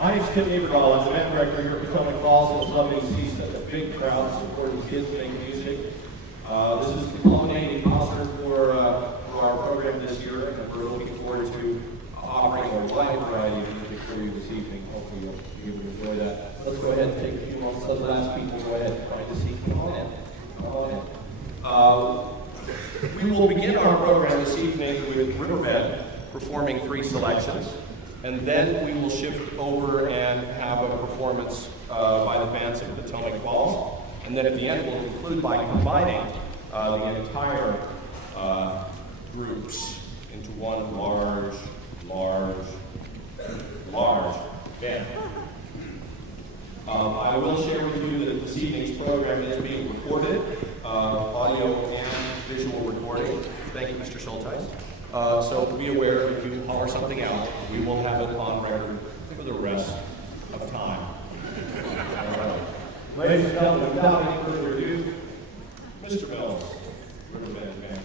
My name's Tim Aberdahl. I'm the event director here at Potomac Falls. It's lovely to see such a big crowd supporting kids make music. This is the culminating concert for our program this year, and we're looking forward to offering a wide variety of music for you this evening. Hopefully you'll be able to enjoy that. Let's go ahead and take a few moments. Let the last people go ahead and find a seat. Come on in. Come on in. We will begin our program this evening with Riverbed performing 3 selections. And then we will shift over and have a performance by the bands of Potomac Falls. And then at the end, we'll conclude by combining the entire groups into one large band. I will share with you that this evening's program is being recorded, audio and visual recording. Thank you, Mr. Schulteis. So be aware if you holler something out, we will have it on record for the rest of time. Ladies and gentlemen, without any further ado, Mr. Mills, Riverbed Band.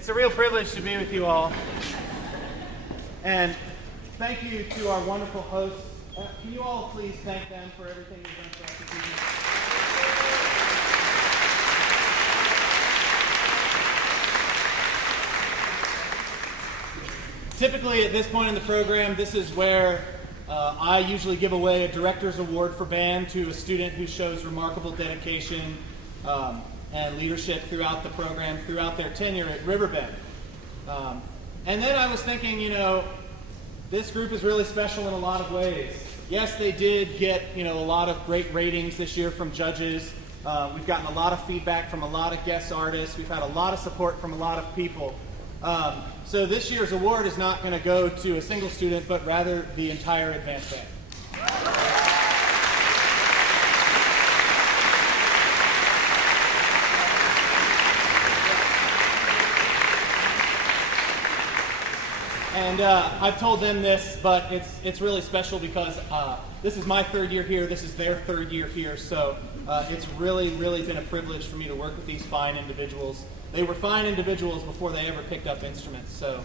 It's a real privilege to be with you all. And thank you to our wonderful hosts. Can you all please thank them for everything they've done for us this evening? Typically at this point in the program, this is where I usually give away a director's award for band to a student who shows remarkable dedication and leadership throughout the program, throughout their tenure at Riverbend. And then I was thinking, you know, this group is really special in a lot of ways. Yes, they did get, you know, a lot of great ratings this year from judges. We've gotten a lot of feedback from a lot of guest artists. We've had a lot of support from a lot of people. So this year's award is not going to go to a single student, but rather the entire advanced band. And I've told them this, but it's really special because this is my third year here, this is their third year here, so it's really been a privilege for me to work with these fine individuals. They were fine individuals before they ever picked up instruments, so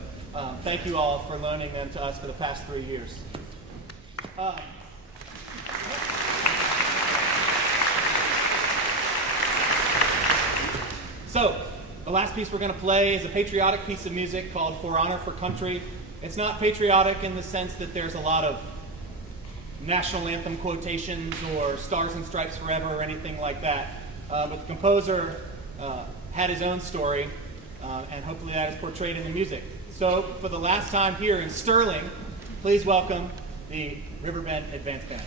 thank you all for loaning them to us for the past 3 years. So, the last piece we're going to play is a patriotic piece of music called For Honor for Country. It's not patriotic in the sense that there's a lot of national anthem quotations or Stars and Stripes Forever or anything like that. But the composer had his own story, and hopefully that is portrayed in the music. So, for the last time here in Sterling, please welcome the Riverbend Advanced Band.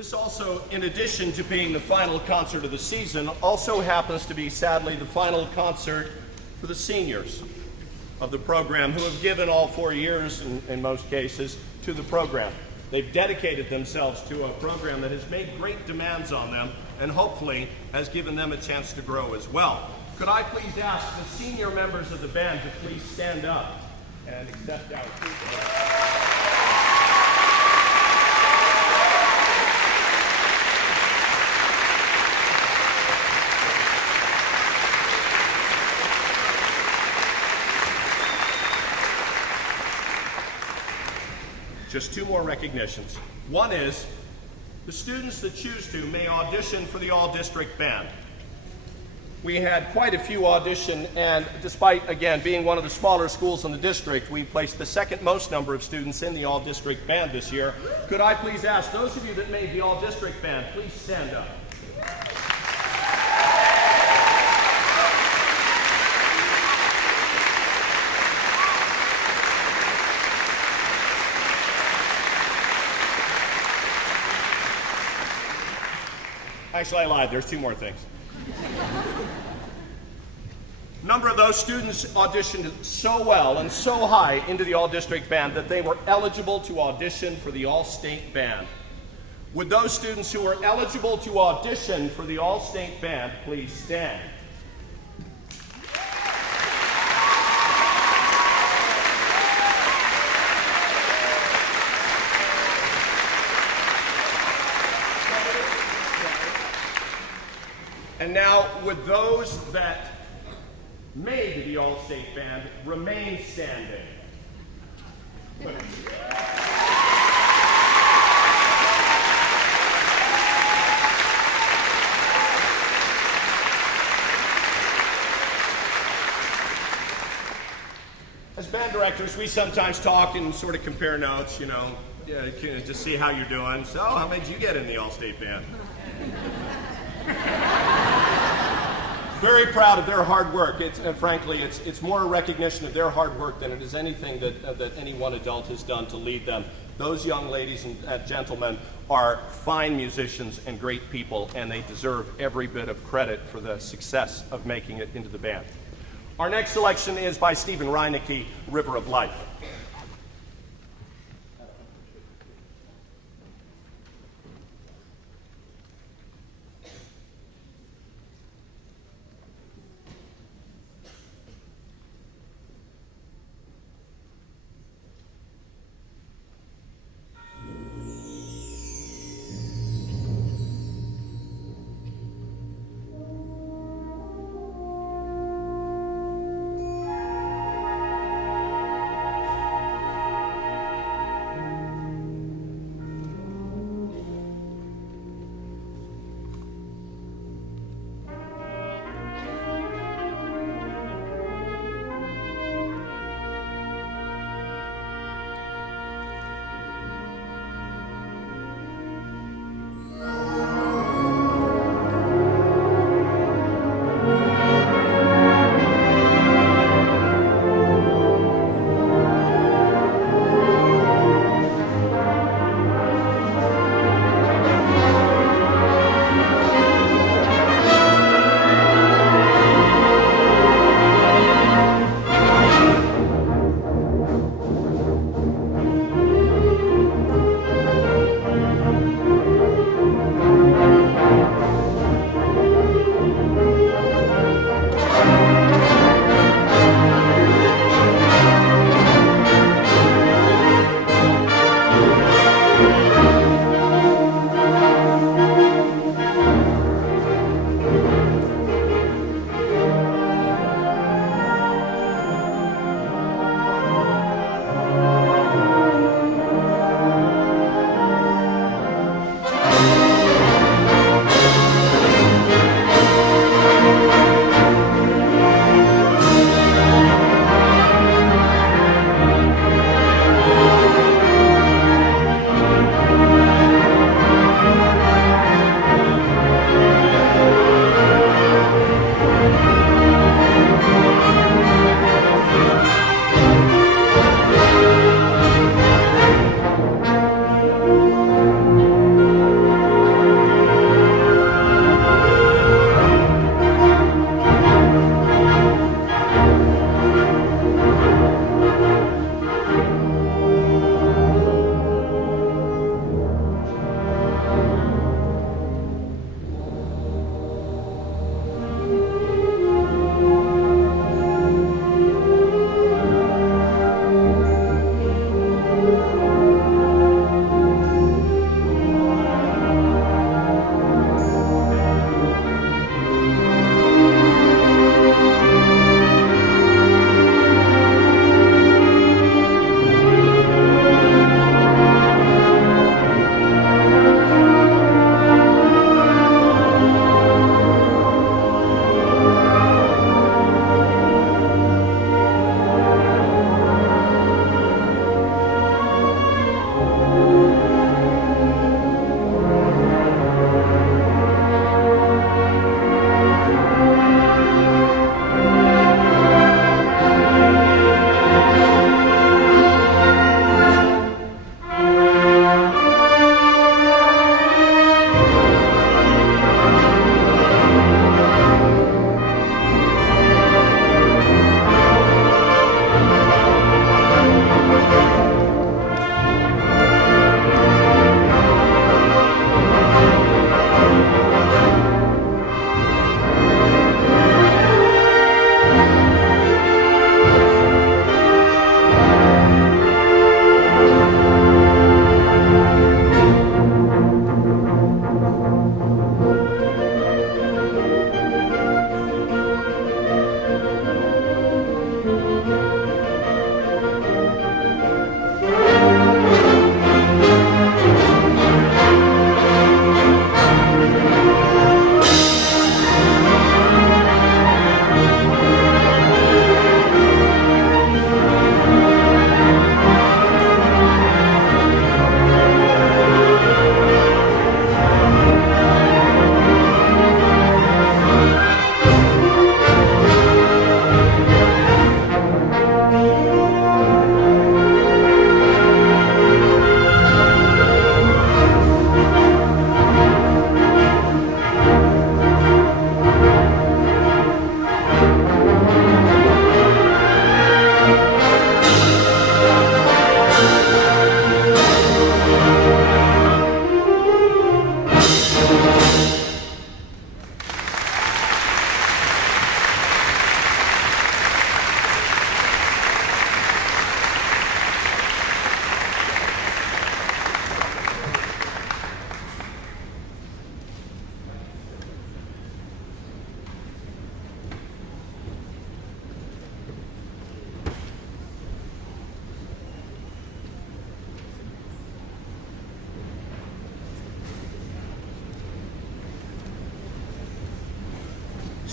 This also, in addition to being the final concert of the season, also happens to be, sadly, the final concert for the seniors of the program, who have given all 4 years, in most cases, to the program. They've dedicated themselves to a program that has made great demands on them and hopefully has given them a chance to grow as well. Could I please ask the senior members of the band to please stand up and accept our tribute? Just 2 more recognitions. One is, the students that choose to may audition for the all-district band. We had quite a few audition, and despite, again, being one of the smaller schools in the district, we placed the second most number of students in the all-district band this year. Could I please ask those of you that made the all-district band, please stand up. Actually, I lied. There's 2 more things. A number of those students auditioned so well and so high into the all-district band that they were eligible to audition for the all-state band. Would those students who are eligible to audition for the all-state band please stand? And now, would those that made the all-state band remain standing? As band directors, we sometimes talk and sort of compare notes, to see how you're doing. So, how many did you get in the all-state band? Very proud of their hard work. And frankly, it's more a recognition of their hard work than it is anything that any one adult has done to lead them. Those young ladies and gentlemen are fine musicians and great people, and they deserve every bit of credit for the success of making it into the band. Our next selection is by Stephen Reinecke, River of Life.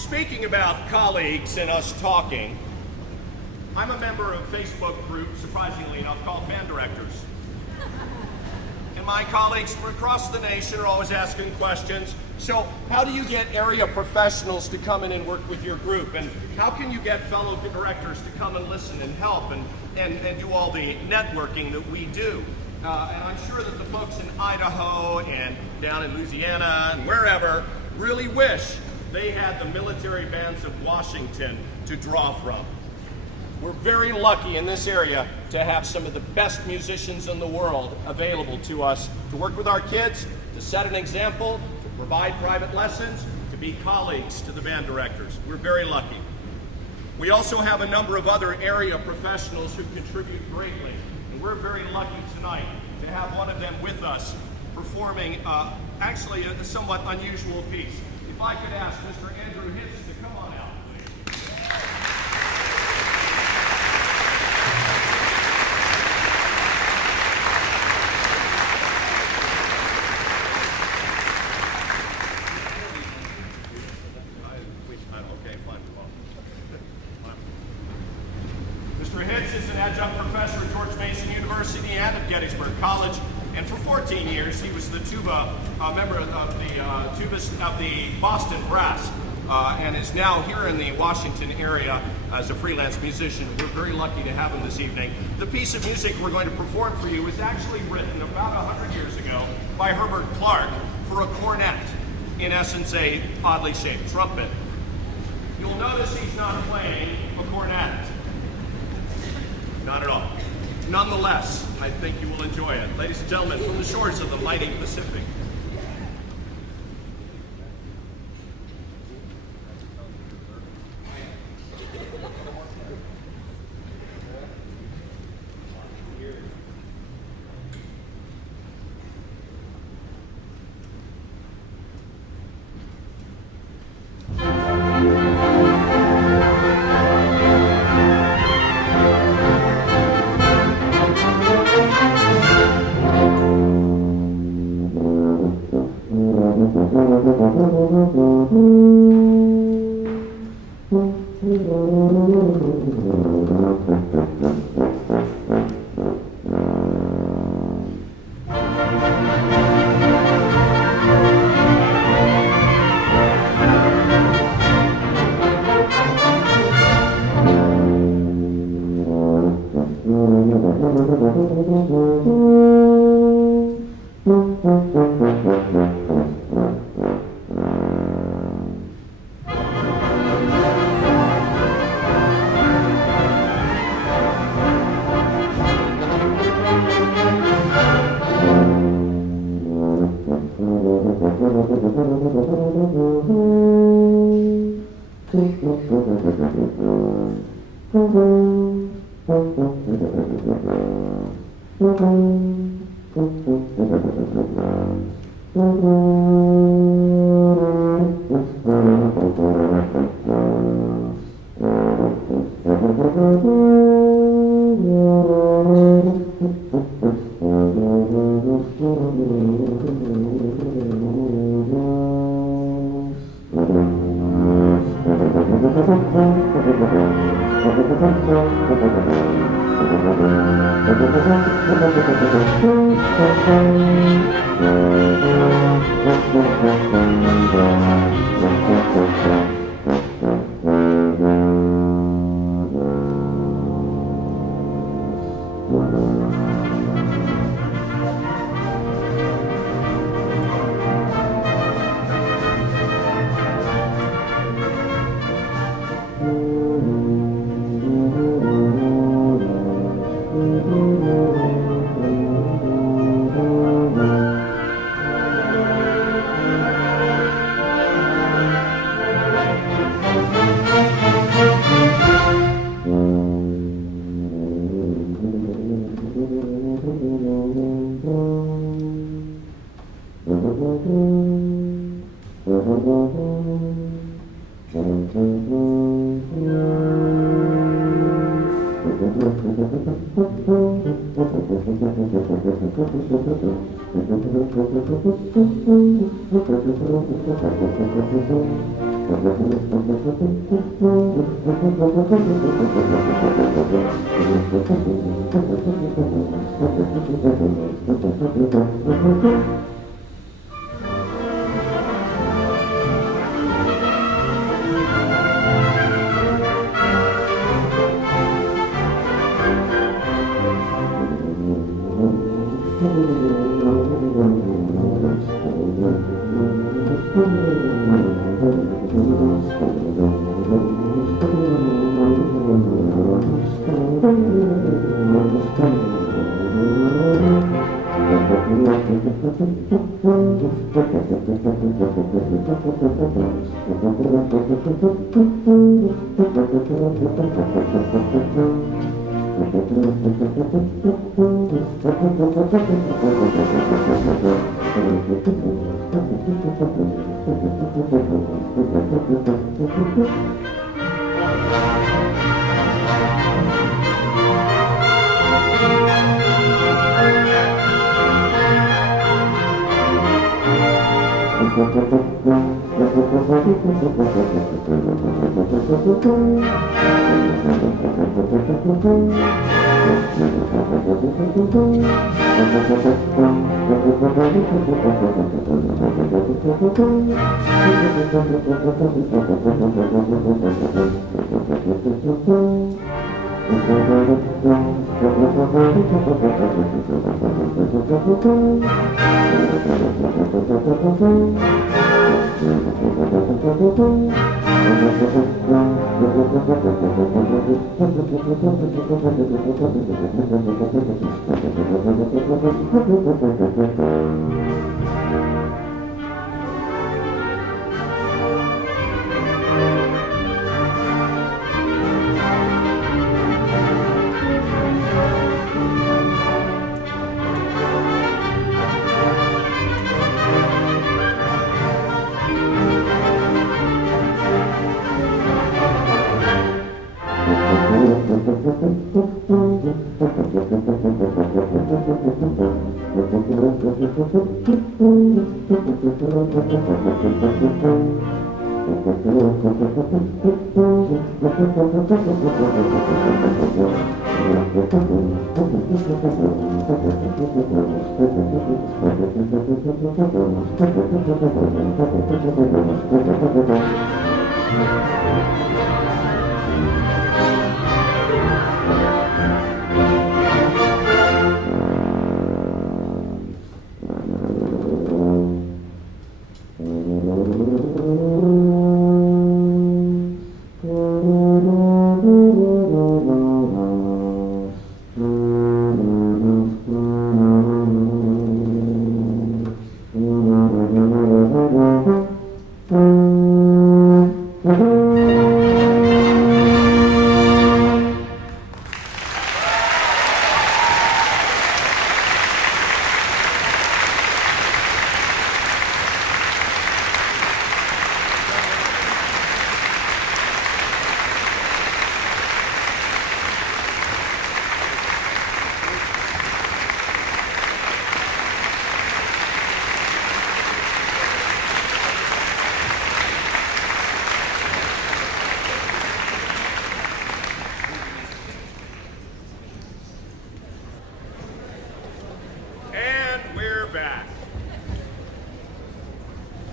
Speaking about colleagues and us talking, I'm a member of a Facebook group, surprisingly enough, called Band Directors. And my colleagues from across the nation are always asking questions. So how do you get area professionals to come in and work with your group? And how can you get fellow directors to come and listen and help and do all the networking that we do? And I'm sure that the folks in Idaho and down in Louisiana and wherever really wish they had the military bands of Washington to draw from. We're very lucky in this area to have some of the best musicians in the world available to us to work with our kids, to set an example, to provide private lessons, to be colleagues to the band directors. We're very lucky. We also have a number of other area professionals who contribute greatly, and we're very lucky tonight to have one of them with us performing actually a somewhat unusual piece. If I could ask Mr. Andrew Hitz to come on out, please. Okay, fine. Mr. Hitz is an adjunct professor at George Mason University and at Gettysburg College. And for 14 years, he was the tuba member of the tubist of the Boston Brass, and is now here in the Washington area as a freelance musician. We're very lucky to have him this evening. The piece of music we're going to perform for you was actually written about 100 years ago by Herbert Clark for a cornet, in essence a oddly shaped trumpet. You'll notice he's not playing a cornet. Not at all. Nonetheless, I think you will enjoy it. Ladies and gentlemen, from the shores of the mighty Pacific.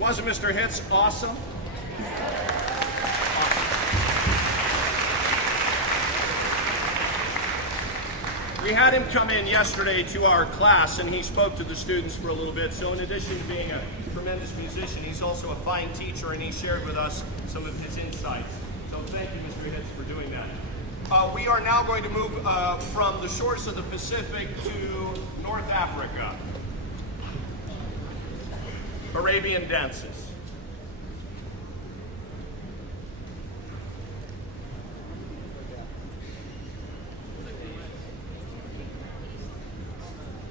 Wasn't Mr. Hitz awesome? We had him come in yesterday to our class and he spoke to the students for a little bit. So in addition to being a tremendous musician, he's also a fine teacher and he shared with us some of his insights. So thank you, Mr. Hitz, for doing that. We are now going to move from the shores of the Pacific to North Africa. Arabian dances.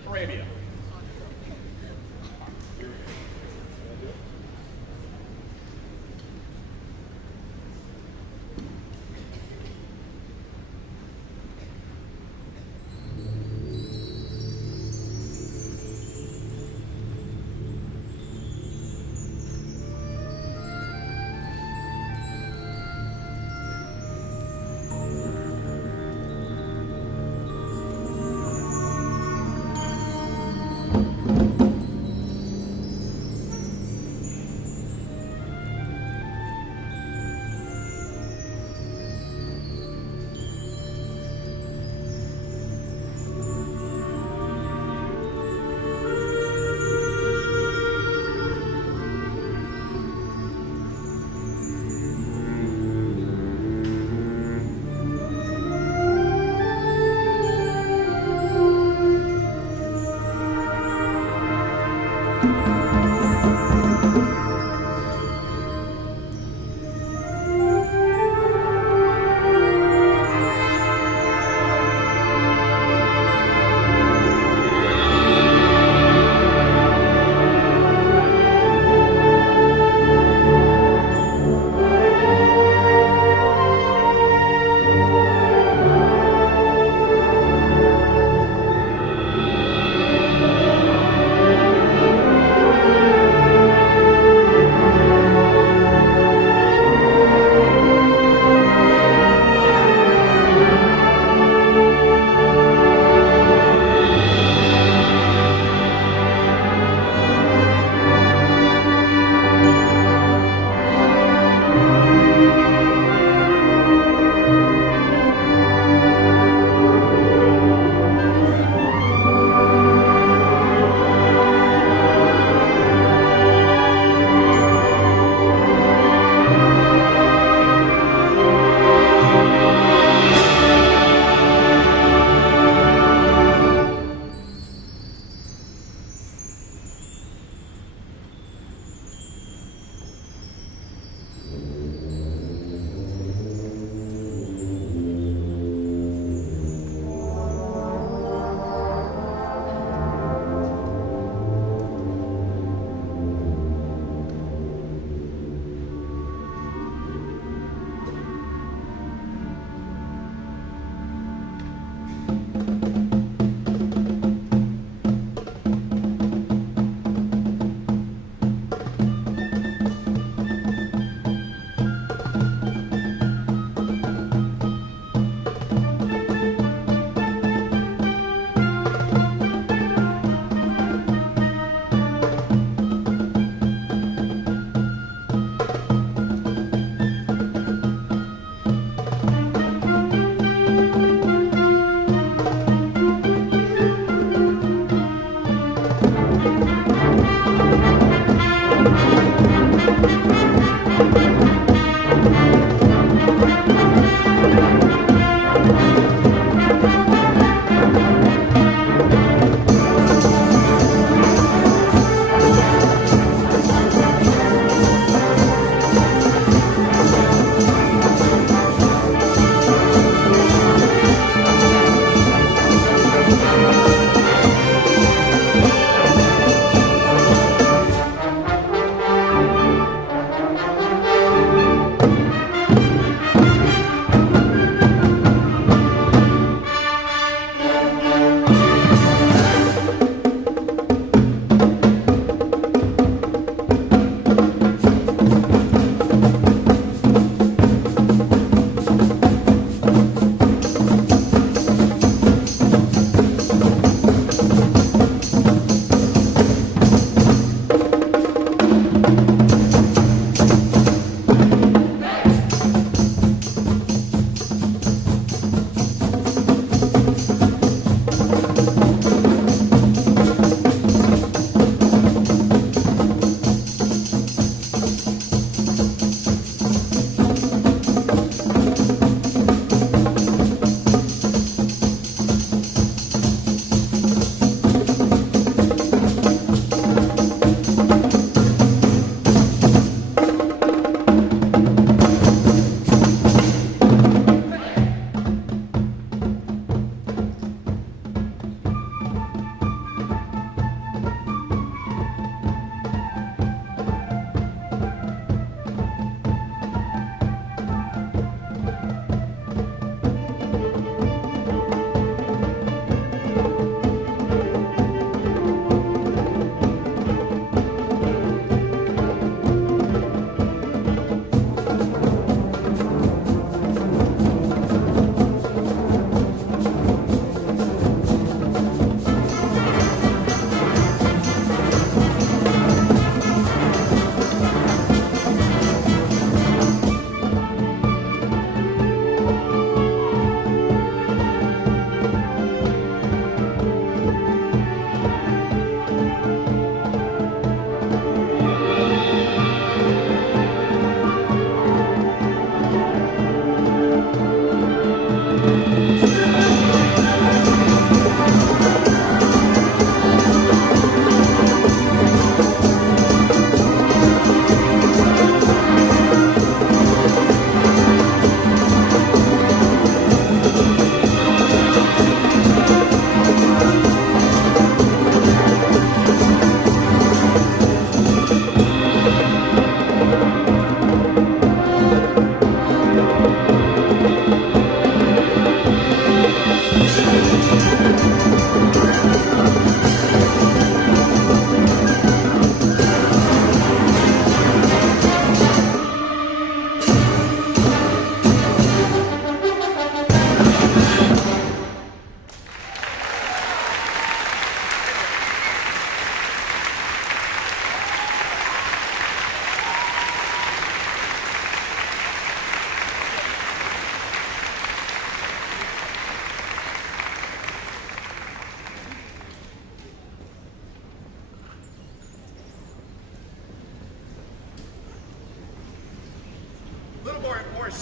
Arabia.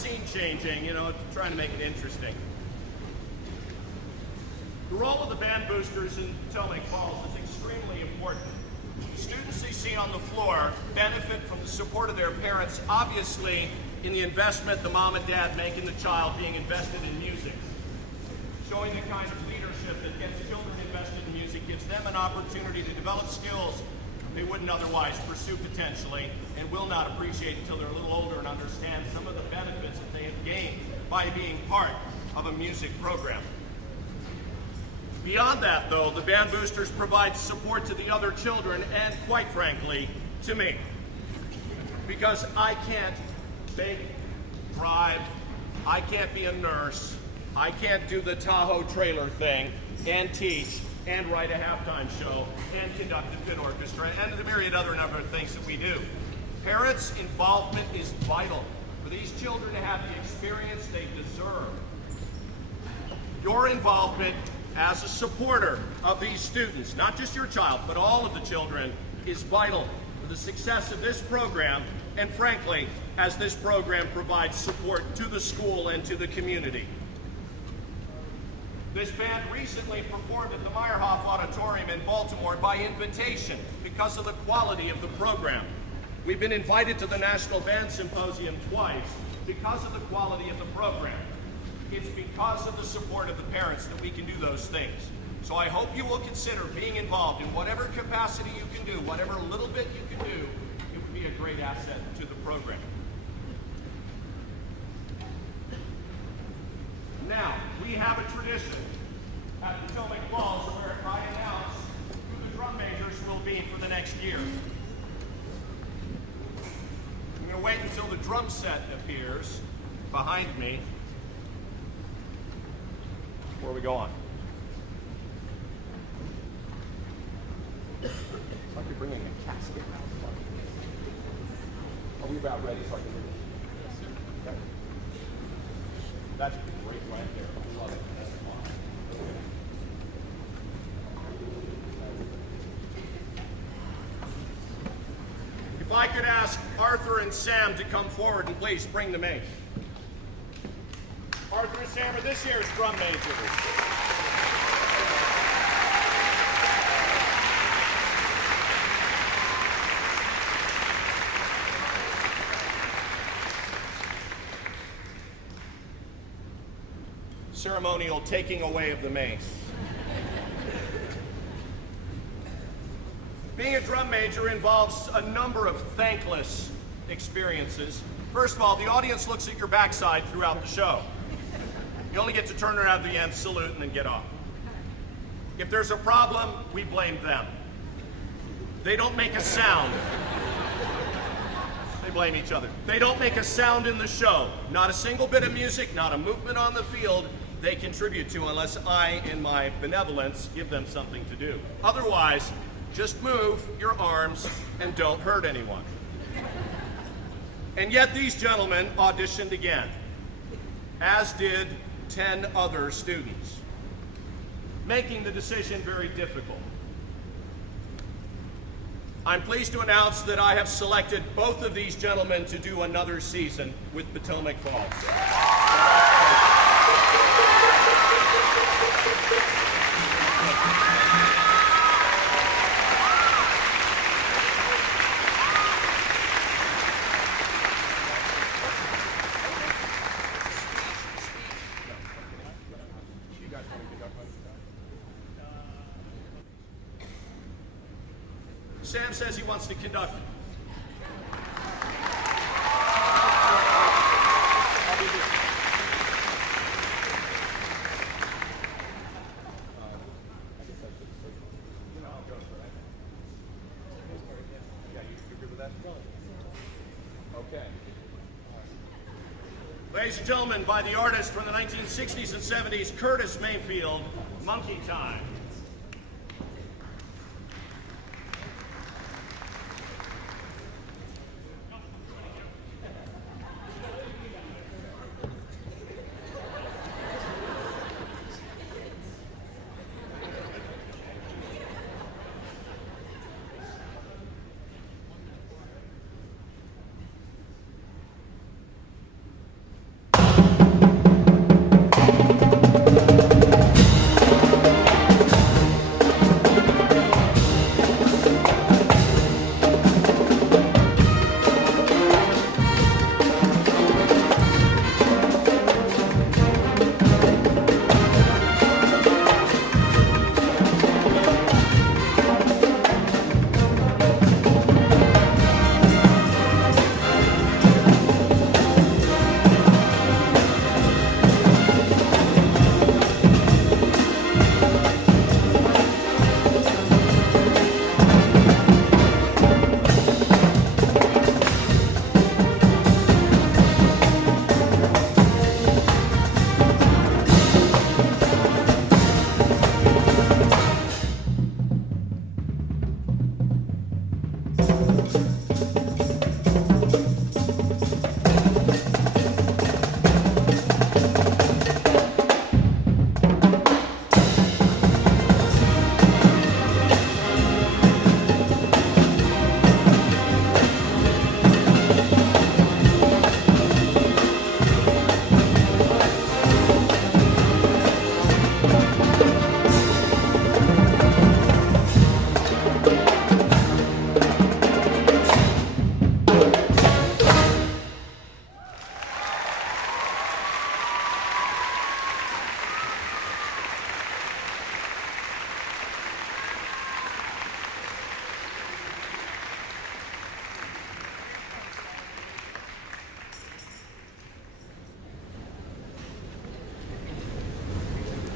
scene changing, you know, trying to make it interesting. The role of the band boosters in Potomac Falls is extremely important. Students they see on the floor benefit from the support of their parents, obviously in the investment the mom and dad make in the child being invested in music. Showing the kind of leadership that gets children invested in music gives them an opportunity to develop skills they wouldn't otherwise pursue potentially and will not appreciate until they're a little older and understand some of the benefits that they have gained by being part of a music program. Beyond that, though, the band boosters provide support to the other children and, quite frankly, to me. Because I can't bake, drive, I can't be a nurse, I can't do the Tahoe trailer thing and teach and write a halftime show and conduct a pit orchestra and the myriad other number of things that we do. Parents' involvement is vital for these children to have the experience they deserve. Your involvement as a supporter of these students, not just your child, but all of the children, is vital for the success of this program, and frankly, as this program provides support to the school and to the community. This band recently performed at the Meyerhoff Auditorium in Baltimore by invitation because of the quality of the program. We've been invited to the National Band Symposium twice because of the quality of the program. It's because of the support of the parents that we can do those things. So I hope you will consider being involved in whatever capacity you can do, whatever little bit you can do. It would be a great asset to the program. Now, we have a tradition at Potomac Falls where I announce who the drum majors will be for the next year. I'm going to wait until the drum set appears behind me before we go on. It's like you're bringing a casket now. Are we about ready so I can bring it? Okay. That's great right there. I love it. That's fine. If I could ask Arthur and Sam to come forward and please bring the mace. Arthur and Sam are this year's drum majors. Ceremonial taking away of the mace. Being a drum major involves a number of thankless experiences. First of all, the audience looks at your backside throughout the show. You only get to turn around at the end, salute, and then get off. If there's a problem, we blame them. They don't make a sound. They blame each other. They don't make a sound in the show. Not a single bit of music, not a movement on the field they contribute to unless I, in my benevolence, give them something to do. Otherwise, just move your arms and don't hurt anyone. And yet these gentlemen auditioned again, as did 10 other students, making the decision very difficult. I'm pleased to announce that I have selected both of these gentlemen to do another season with Potomac Falls. Sam says he wants to conduct it. Okay. Ladies and gentlemen, by the artist from the 1960s and 70s, Curtis Mayfield, Monkey Time.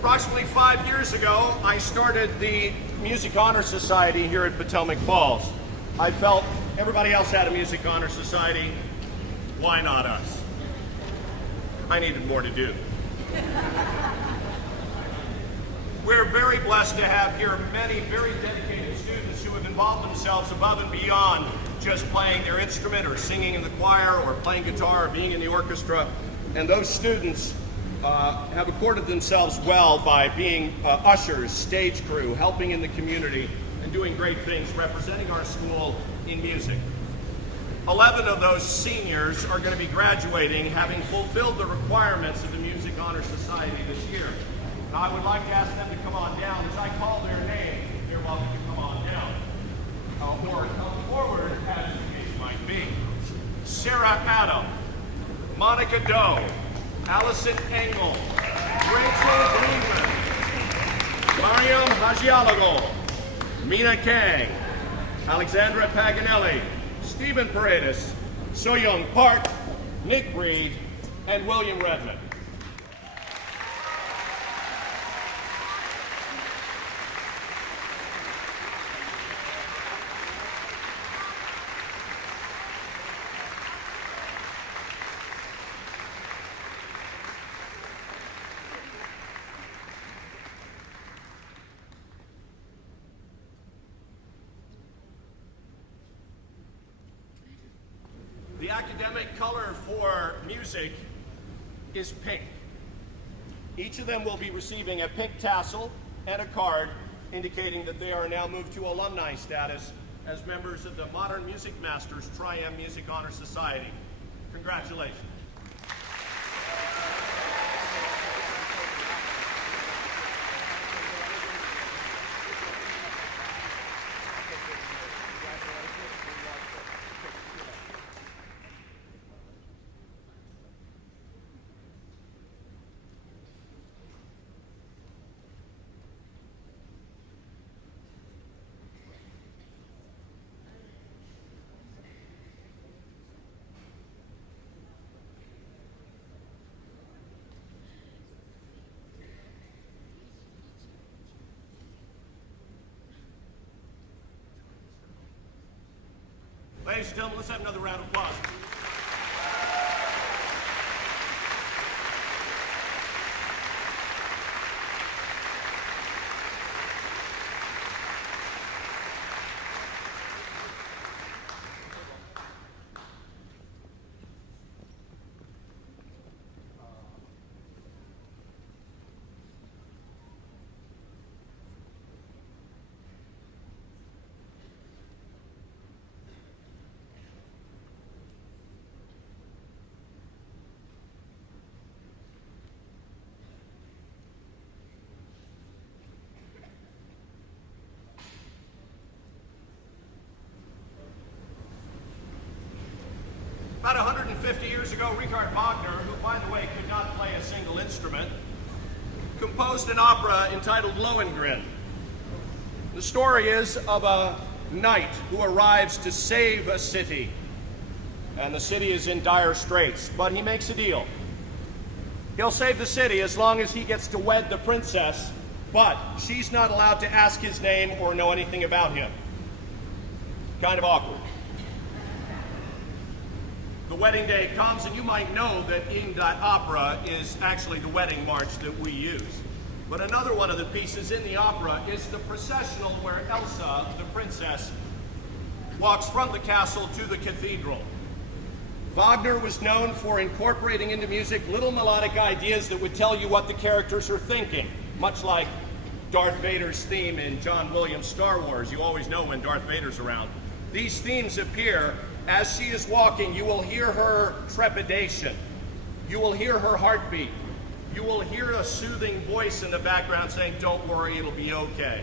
Approximately 5 years ago, I started the Music Honor Society here at Potomac Falls. I felt everybody else had a Music Honor Society. Why not us? I needed more to do. We're very blessed to have here many very dedicated students who have involved themselves above and beyond just playing their instrument or singing in the choir or playing guitar or being in the orchestra. And those students have accorded themselves well by being ushers, stage crew, helping in the community, and doing great things representing our school in music. 11 of those seniors are going to be graduating, having fulfilled the requirements of the Music Honor Society this year. And I would like to ask them to come on down. As I call their name, they're welcome to come on down. Or come forward, as the case might be. Sarah Adam, Monica Doe, Allison Engel, Rachel Lehman, Mariam Hajialago, Mina Kang, Alexandra Paganelli, Stephen Paredes, Soyoung Park, Nick Reed, and William Redmond. The academic color for music is pink. Each of them will be receiving a pink tassel and a card indicating that they are now moved to alumni status as members of the Modern Music Masters Tri-M Music Honor Society. Congratulations. Ladies and gentlemen, let's have another round of applause. About 150 years ago, Richard Wagner, who, by the way, could not play a single instrument, composed an opera entitled Lohengrin. The story is of a knight who arrives to save a city, and the city is in dire straits, but he makes a deal. He'll save the city as long as he gets to wed the princess, but she's not allowed to ask his name or know anything about him. Kind of awkward. The wedding day comes, and you might know that in that opera is actually the wedding march that we use. But another one of the pieces in the opera is the processional where Elsa, the princess, walks from the castle to the cathedral. Wagner was known for incorporating into music little melodic ideas that would tell you what the characters are thinking, much like Darth Vader's theme in John Williams' Star Wars. You always know when Darth Vader's around. These themes appear as she is walking. You will hear her trepidation. You will hear her heartbeat. You will hear a soothing voice in the background saying, "Don't worry, it'll be okay."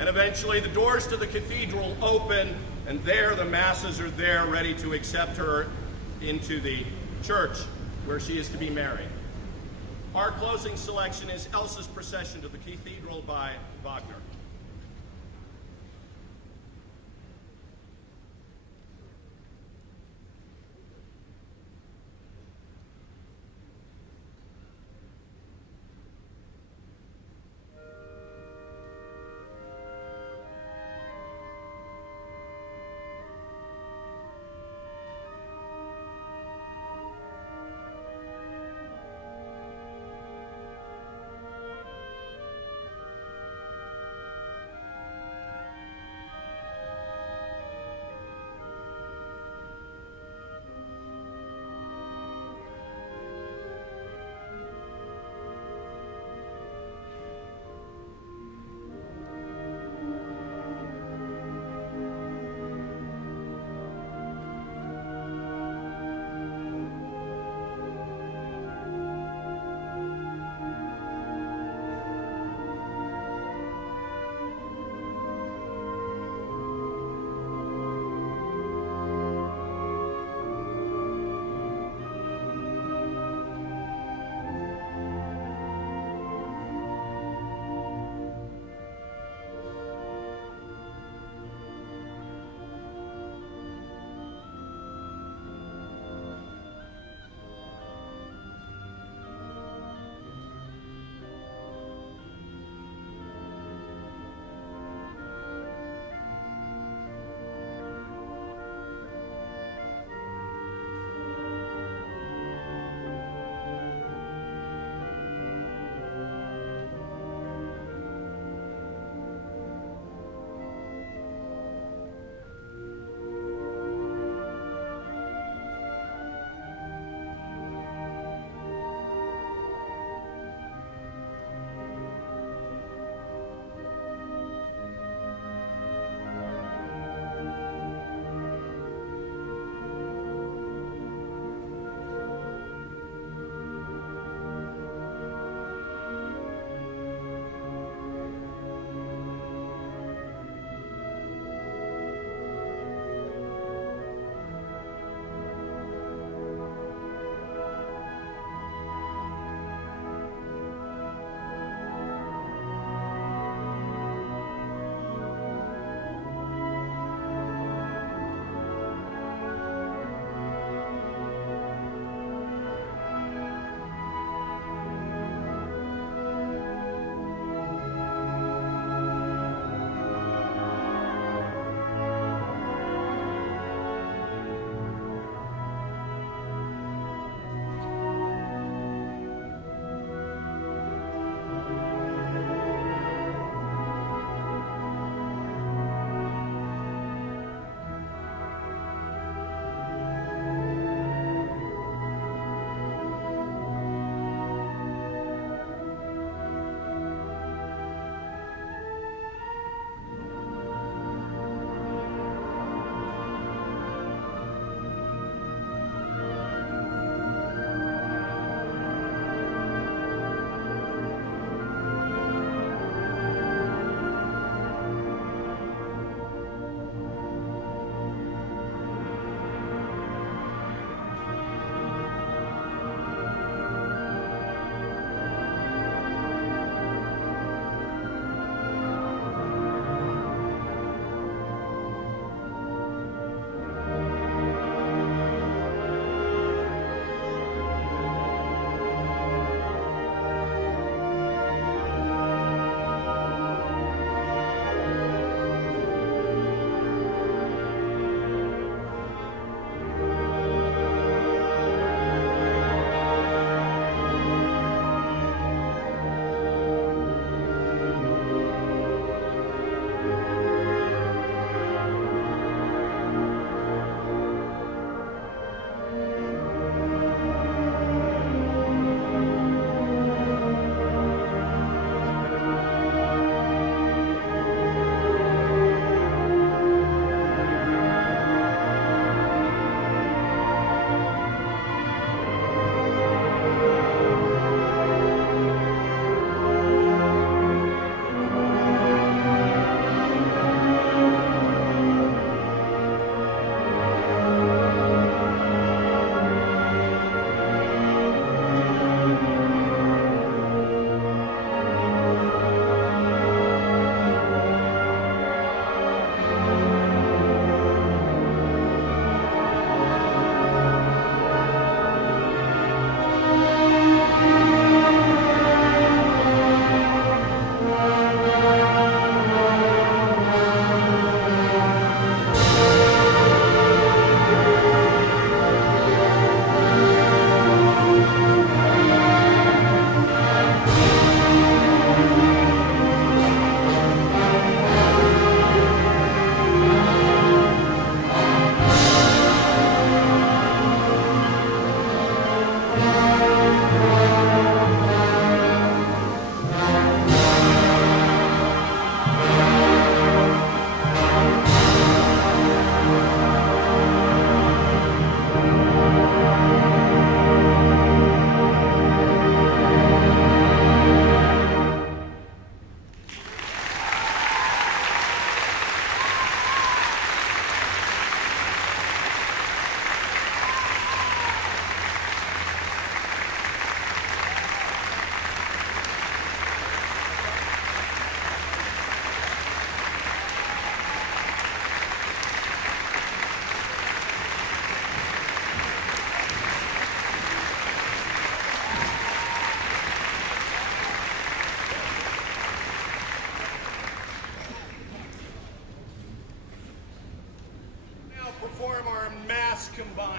And eventually the doors to the cathedral open, and there the masses are there ready to accept her into the church where she is to be married. Our closing selection is Elsa's Procession to the Cathedral by Wagner.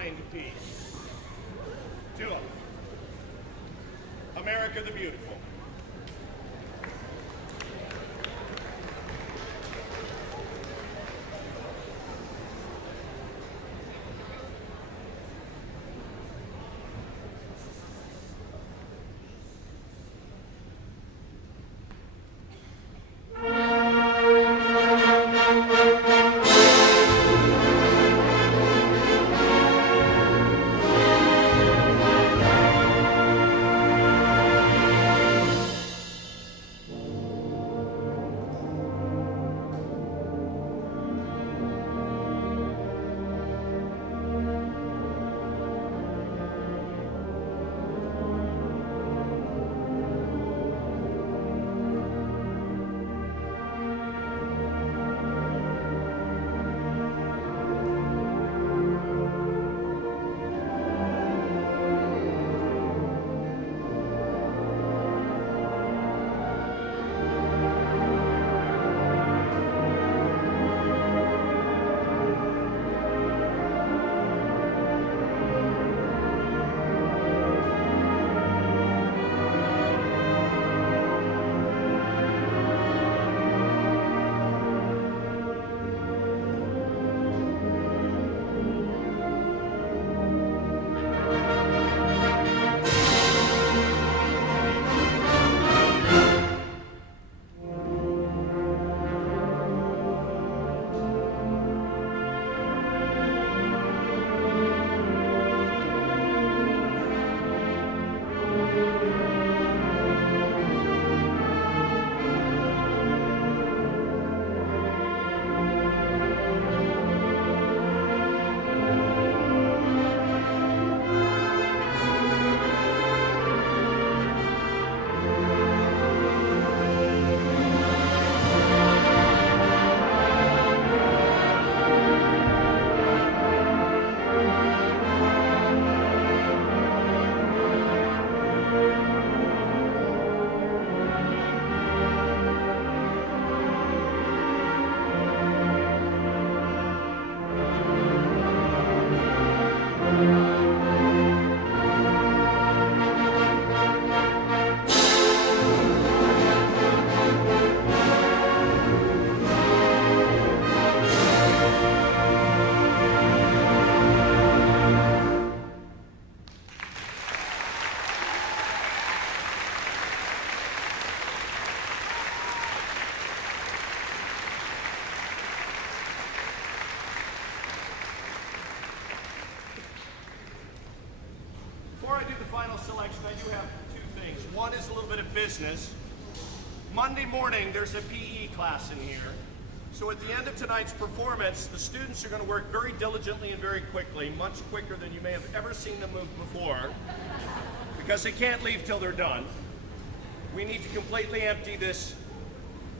mind piece to them. America the Beautiful. Before I do the final selection, I do have two things. One is a little bit of business. Monday morning, there's a PE class in here. So at the end of tonight's performance, the students are going to work very diligently and very quickly, much quicker than you may have ever seen them move before, because they can't leave till they're done. We need to completely empty this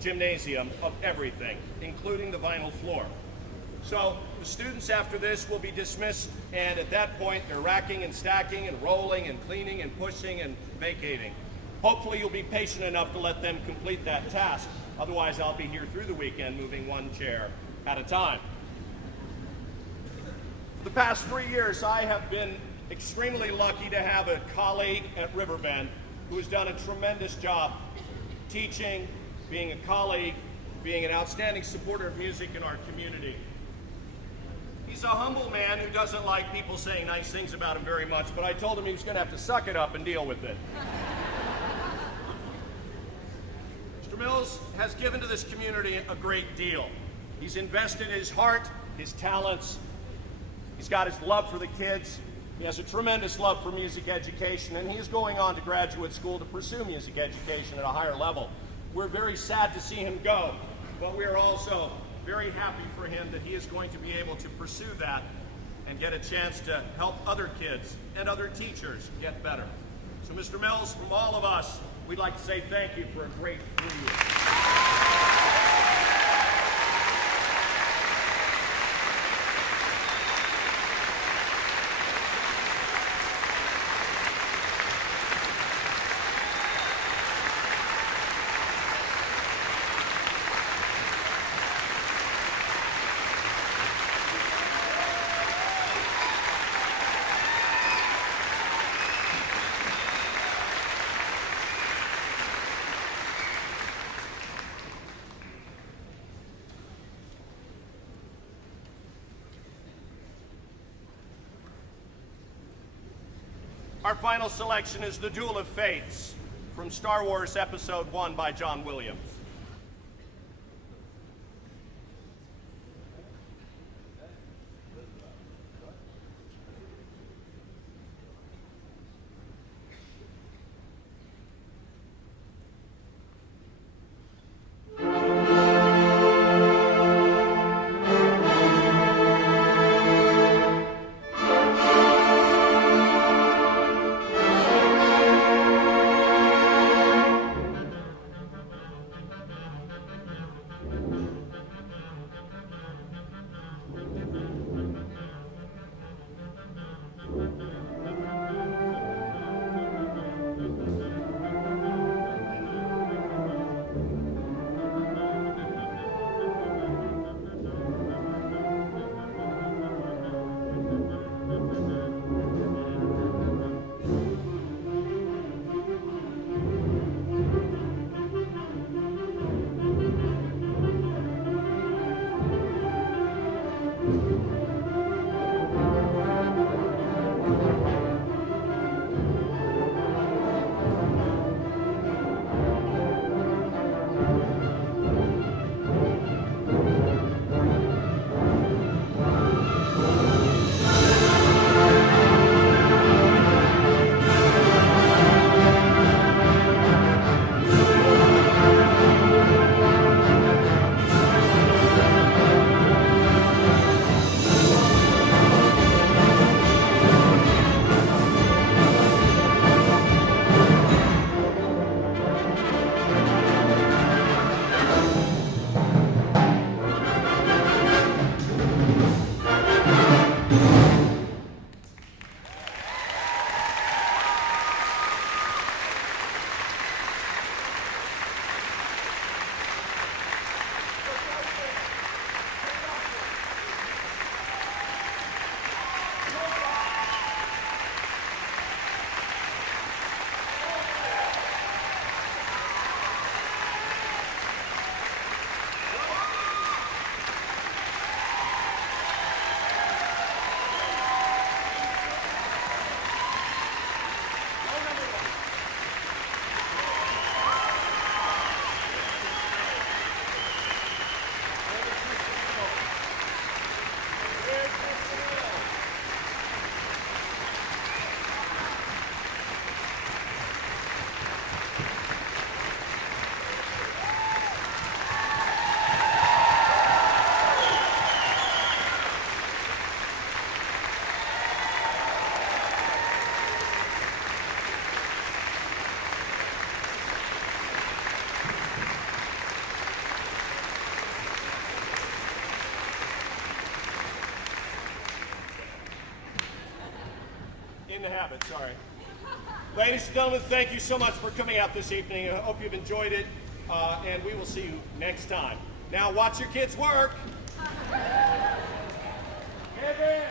gymnasium of everything, including the vinyl floor. So the students after this will be dismissed, and at that point they're racking and stacking and rolling and cleaning and pushing and vacating. Hopefully you'll be patient enough to let them complete that task. Otherwise I'll be here through the weekend moving one chair at a time. For the past 3 years I have been extremely lucky to have a colleague at Riverbend who has done a tremendous job teaching, being a colleague, being an outstanding supporter of music in our community. He's a humble man who doesn't like people saying nice things about him very much, but I told him he was going to have to suck it up and deal with it. Mr. Mills has given to this community a great deal. He's invested his heart, his talents. He's got his love for the kids. He has a tremendous love for music education, and he is going on to graduate school to pursue music education at a higher level. We're very sad to see him go, but we are also very happy for him that he is going to be able to pursue that and get a chance to help other kids and other teachers get better. So Mr. Mills, from all of us, we'd like to say thank you for a great 3 years. Our final selection is The Duel of Fates from Star Wars Episode 1 by John Williams. In the habit, sorry. Ladies and gentlemen, thank you so much for coming out this evening. I hope you've enjoyed it, and we will see you next time. Now, watch your kids work. Hey,